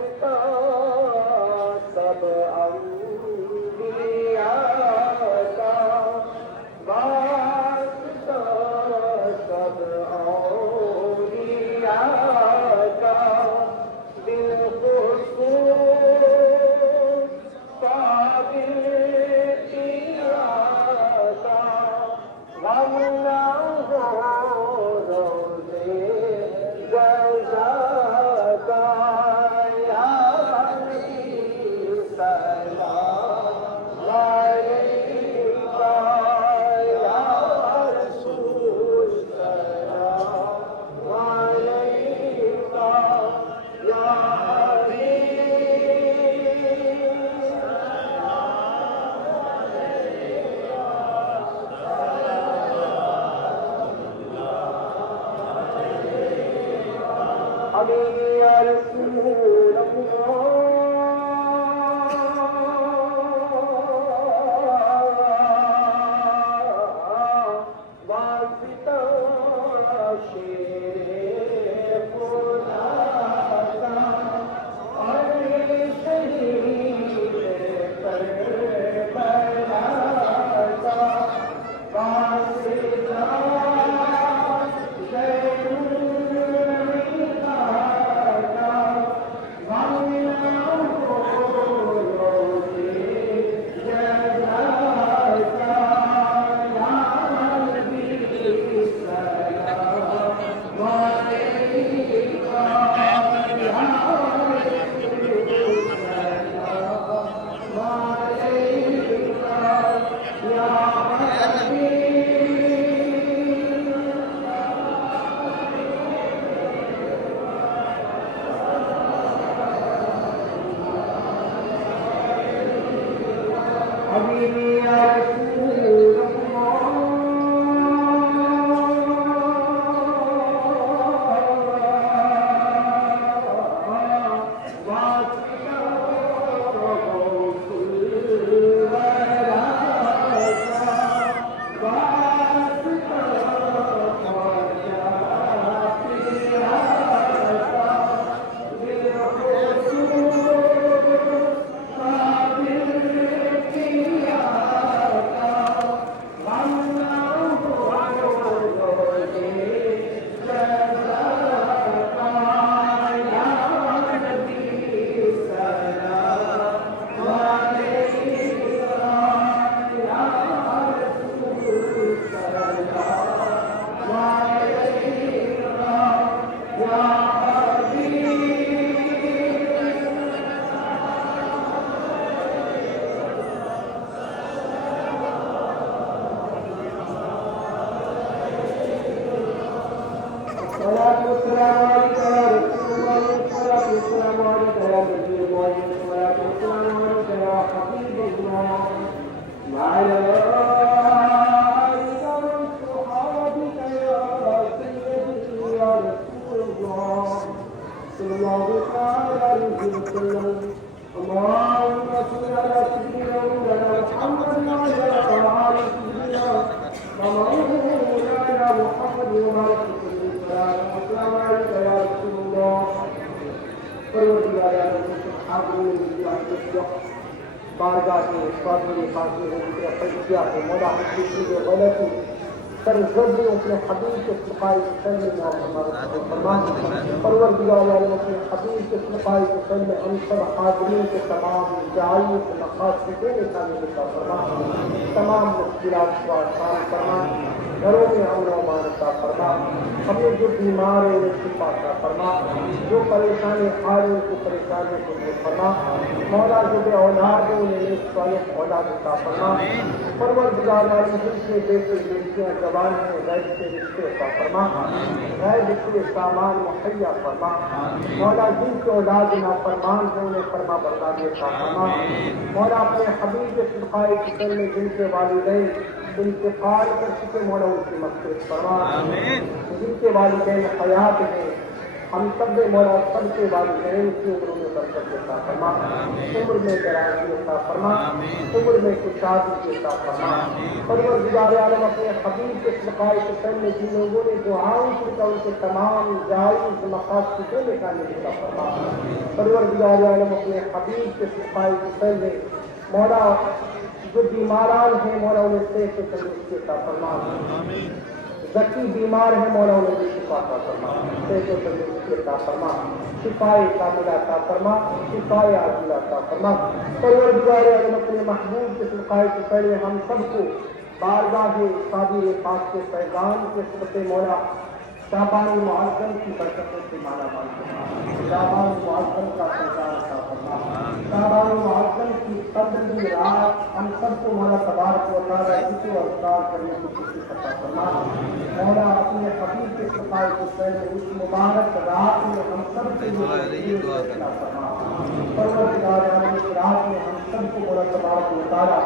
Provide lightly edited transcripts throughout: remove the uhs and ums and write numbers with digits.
वास्ता सब अंबिया का, वास्ता सब औलिया का, दिल खुशबूस काबिल किया का, गम न हो रोज़े ग़ज़ा का, या नबी सलाम अलैका, या रसूल सलाम अलैका, या हबीबी या रसूल अल्लाह, वास्ता शेरे खुदा का, अरे शहीद करबला का, वास्ता हबीबी या रसूल अल्लाह, वास्ता गौसुल वरा का, वास्ता ख्वाजा पिया का, दिल खुशबूस काबिल किया का, गम न हो रोज़े ग़ज़ा का, या नबी सलाम अलैका, या रसूल सलाम अलैका, या सलात वस्सलाम अलैका या रसूलल्लाह, सलात वस्सलाम अलैका या नबीयल्लाह, सलात वस्सलाम अलैका या हबीबल्लाह, व अला आलिका व अस्हाबिका या सय्यदी या रसूलल्लाह, सल्लल्लाहु तआला अलैहि वसल्लम। अल्लाहुम्मा सल्लि अला सय्यिदिना मुहम्मद व अला आलि सय्यिदिना मौलाना मुहम्मद व बारिक बारगाह के स्वामी फांसी होगी फैसला को मौला की गलती सरजदी अपने हबीब के सिपाही परवरदिगार वालों अपने हबीब के सिपाही हम सब हाज़रीन के तमाम जायज़ मक़ासद का निकाह फरमा, तमाम मुश्किलात को आसान फरमा, घरों में अमन व अमान अता फरमा, हमें जो बीमार है उन्हें शिफा अता फरमा, जो परेशानी आ रही उनको परेशानियों को दूर फरमा, मौला जो बे औलाद है उन्हें नेक सालिह औलाद अता फरमा, परवरदिगार वालों जिनके बेटे बेटियां जवान हैं गैर से रिश्ते अता फरमा, गैर रिश्ते सामान मुहैया फरमा, मौला जिनके औलाद नाफरमान है उन्हें फरमा बरदारी अता फरमा, मौला अपने हबीब के सिपाही किचन में जिनके वालिदैन इंतकाल कर चुके मौला उनकी मग़फ़िरत फरमा, जिनके वालिदैन हयात में हम सब में मौला सबके वालिदैन की उम्र में बरकत अता फरमा, उम्र में दराज़ी अता फरमा, उम्र में कुशादगी अता फरमा। परवरदिगार आलम अपने हबीब के सदक़ाए हुसैन में जिन लोगों ने दुआएं की तो उनके तमाम जायज़ मक़ासद में कामयाबी अता फरमा। परवरदिगार आलम अपने हबीब के सदक़ाए हुसैन में मौला जो बीमारान हैं मौला उन्हें सेहत से तंदुरुस्ती अता फरमा। ज़की बीमार है मौला उन्हें भी शिफा अता फरमा, सेहत और तंदुरुस्ती अता फरमा, शिफाए कामिला अता फरमा, शिफाए आजिला अता फरमा। परवरदिगार आलम अपने महबूब के सदक़ाए हुसैन में हम सबको बारगाह साबिर पाक के पैगाम के सदक़े मौला शाबान मुअज़्ज़म की बरकतों से माला माल फरमा, शाबान मुअज़्ज़म का सरकार अता फरमा, शाबान मुअज़्ज़म की कदर रात हम सबको मौला तबारक व तआला जिक्र और अज़कार करने की तौफ़ीक़ अता फरमा। मौला अपने हबीब के सदक़ाए हुसैन में इस मुबारक रात में हम सब के लिए फैसला फरमा। परवरदिगार आलम इस रात में हम सबको मौला तबारक व तआला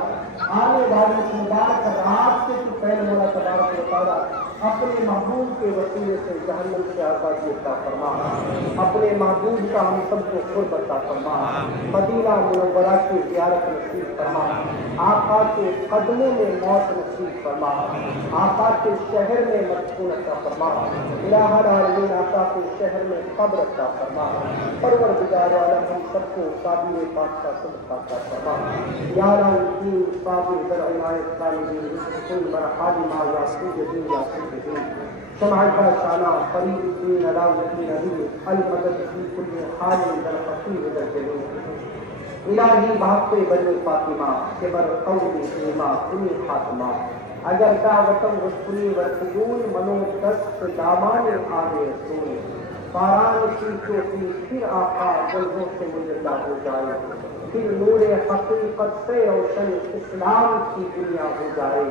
आने वाली इस मुबारक रात से पहले मौला तबारक व तआला अपने महबूब के वसीले से जहन्नम से आज़ादी अता फरमा। अपने महबूब का हम सबको क़ुर्ब अता फरमा। मदीना मुनव्वरा की ज़ियारत नसीब फरमा। आका के कदमों में मौत नसीब फरमा। आका के शहर में मदफून अता फरमा। इलाहुल आलमीन आका के शहर में कब्र अता फरमा। परवरदिगार आलम हम सबको साबिर पाक का सदका अता फरमा। यारान दीन साबिर दर इनायत तालिबीन कुल मरहाली मा यासूद दीन यासूद दीन शमाअ शाना फरीद दीन अलाउद्दीन अली अल मदद फी कुल्ल हाल दर फकीर दर जलील इलाही बाक़े बनी फातिमा के बर कौली ईमा सुनी फातिमा अगर दावतम रसूली वरकूल मनो दस्त दामान आगे रसूल पारान की चोटी फिर आका जल्दों से मुजल्ला हो जाए, फिर नूरे हकीकत से रोशन इस्लाम की दुनिया हो जाए।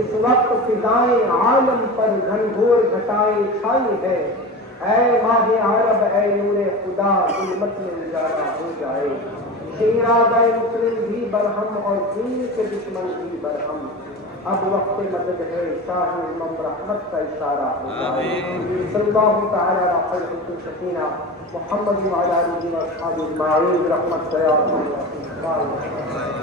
इस वक्त फिजाएं आलम पर घनघोर घटाएं छाई है, ऐ माहे अरब ऐ नूरे खुदा उम्मत में उजाला हो जाए। इरादा मुस्लिम भी बरहम और दीन के दुश्मन भी बरहम, अब वक्त मदद है शाह इमाम रहमत का इशारा हो जाए। सल्लल्लाहु तआला अलैहि सकीना मोहम्मद व अला आलिहि व अस्हाबिहि अजमईन रहमत या अल्लाह।